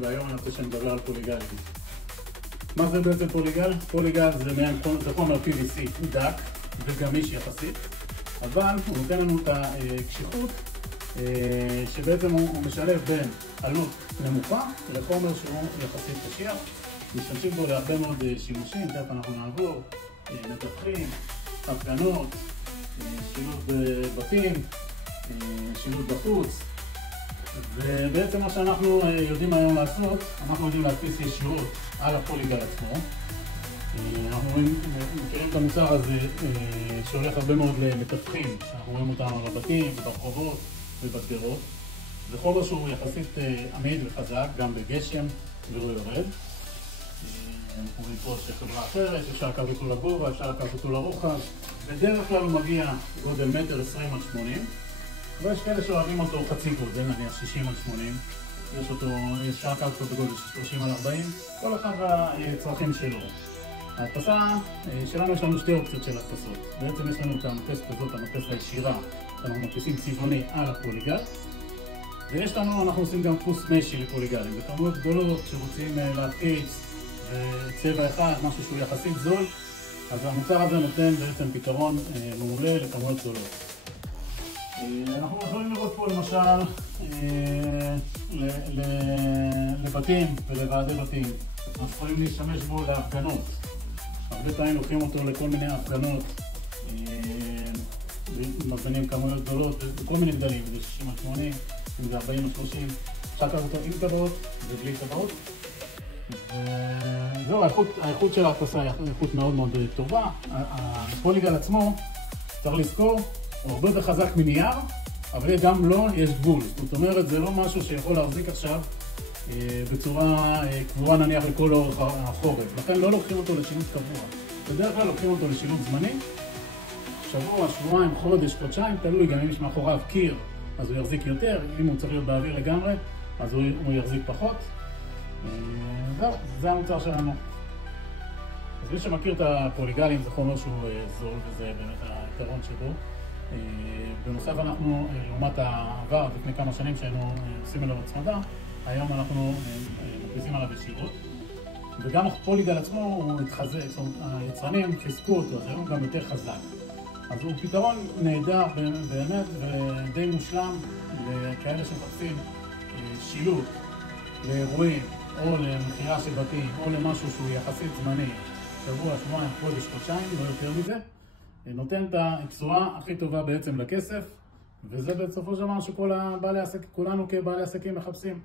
והיום אני רוצה שנדבר על פוליגלים. מה זה בעצם פוליגל? פוליגל זה חומר PVC דק וגמיש יחסית, אבל הוא נותן לנו את הקשיחות שבעצם הוא משלב בין עלות נמוכה לחומר שהוא יחסית קשיח. משתמשים בו להרבה מאוד שימושים, תכף אנחנו נעבור, מתווכים, הפגנות, שילוט בבתים, שילוט בחוץ. ובעצם מה שאנחנו יודעים היום לעשות, אנחנו יודעים להדפיס ישירות על הפוליגל עצמו. אנחנו מכירים את המוצר הזה שהולך הרבה מאוד למתווכים, שאנחנו רואים אותם על הבתים, ברחובות ובגדרות. זה חומר שהוא יחסית עמיד וחזק, גם בגשם ולא יורד. אנחנו רואים פה שחברה אחרת, אפשר לקחת אותו לגובה, אפשר לקחת אותו לרוחב. בדרך כלל הוא מגיע גודל 1.20 עד 80, אבל יש כאלה שאוהבים אותו חצי גודל, נניח 60 עד 80. אפשר לקחת אותו בגודל של 30 עד 40, כל אחד והצרכים שלו. ההדפסה שלנו, יש לנו שתי אופציות של הדפסות. בעצם יש לנו את המדפסת הזאת, המדפסת הישירה, אנחנו מדפיסים צבעוני על הפוליגל. ויש לנו, אנחנו עושים גם דפוס משי לפוליגלים. בכמויות גדולות שרוצים להדפיס צבע אחד, משהו שהוא יחסית זול, אז המוצר הזה נותן בעצם פתרון מעולה לכמויות גדולות. אנחנו יכולים לראות פה למשל לבתים ולוועדי בתים. אנחנו יכולים להשתמש בו להפגנות. הרבה פעמים לוקחים אותו לכל מיני הפגנות, מפגנים כמויות גדולות, בכל מיני גדלים, זה 60 עד 80, אם זה 40 עד 30, אפשר לקחת אותו עם טבעות ובלי טבעות. וזהו, האיכות של ההדפסה היא איכות מאוד מאוד טובה. הפוליגל עצמו, צריך לזכור, הוא הרבה יותר חזק מנייר, אבל גם לו יש גבול. זאת אומרת, זה לא משהו שיכול להחזיק עכשיו בצורה קבועה נניח לכל אורך החורף. לכן לא לוקחים אותו לשילוט קבוע. בדרך כלל לוקחים אותו לשילוט זמני, שבוע, שבועיים, חודש, חודשיים, תלוי. גם אם יש מאחוריו קיר, אז הוא יחזיק יותר. אם הוא צריך להיות באוויר לגמרי, אז הוא יחזיק פחות. זהו, זה המוצר שלנו. אז מי שמכיר את הפוליגלים, זה חומר שהוא זול, וזה באמת העיקרון שבו. בנוסף, אנחנו, לעומת העבר, לפני כמה שנים שהיינו עושים עליו הצמדה, היום אנחנו מדפיסים עליו ישירות. וגם הפוליגל עצמו הוא התחזק, זאת אומרת, היצרנים חיזקו אותו, אז היום הוא גם יותר חזק. אז הוא פתרון נהדר באמת ודי מושלם לכאלה שמחפשים שילוט לאירועים או למכירה של בתים או למשהו שהוא יחסית זמני, שבוע, שבועיים, חודש, חודשיים, לא יותר מזה. נותן את הבשורה הכי טובה בעצם לכסף, וזה בסופו של דבר שכולנו כבעלי עסקים מחפשים.